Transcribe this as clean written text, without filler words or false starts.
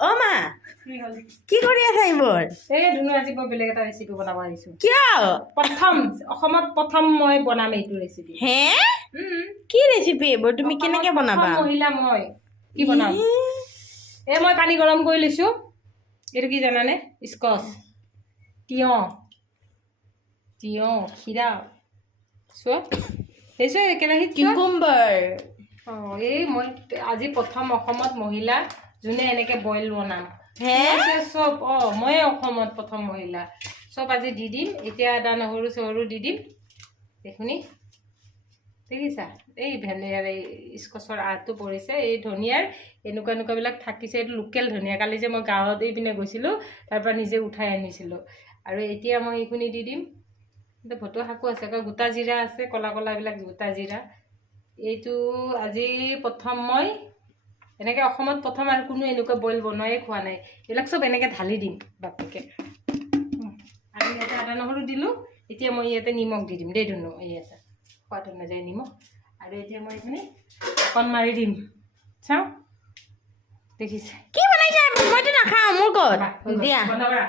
অ মা কি কৰি আছা এইবোৰ এই ধুনু আজি মই বেলেগ এটা ৰেচিপি বনাব আহিছোঁ কিয় অসমত প্ৰথম মই বনাম এইটো ৰেচিপি হে কি ৰেচিপি এইবোৰ তুমি কেনেকে বনাবা মহিলা মই কি বনাম মই পানী গৰম কৰি লৈছোঁ এইটো কি জানানে স্কচ তিয়ঁহ খিৰা চোৱা সেইচোৱা কেৰাহীত কিউকুম্বাৰ এই মই আজি প্ৰথম অসমত মহিলা যোনে এনেকে বইল বনাম চব মই অসমত প্ৰথম মহিলা চব আজি দি দিম এতিয়া আদা নহৰু চহৰু দি দিম এইখিনি দেখিছা এই ভেনেগাৰ এই স্কচৰ আটো পৰিছে এই ধনিয়াৰ এনেকুৱাবিলাক থাকিছে এইটো লোকেল ধনিয়া কালি যে মই গাঁৱত এইপিনে গৈছিলোঁ তাৰ পৰা নিজে উঠাই আনিছিলোঁ আৰু এতিয়া মই এইখিনি দি দিম ভতুৱা শাকো আছে গোটা জিৰা আছে কলা কলাবিলাক গোটা জিৰা এইটো আজি প্ৰথম মই এনেকৈ অসমত প্ৰথম আৰু কোনো এনেকুৱা বইল বনোৱাই খোৱা নাই এইবিলাক চব এনেকৈ ঢালি দিম বাপেকে আৰু ইয়াতে আদা নহৰু দিলোঁ এতিয়া মই ইয়াতে নিমখ দি দিম দেই ধুনু ইয়াতে সোৱাদ অনুযায়ী নিমখ আৰু এতিয়া মই এইখিনি অকণ মাৰি দিম চাওঁ দেখিছে কি বনাইছা মইতো নাখাওঁ মোৰ ক'ত দিয়া বনাবা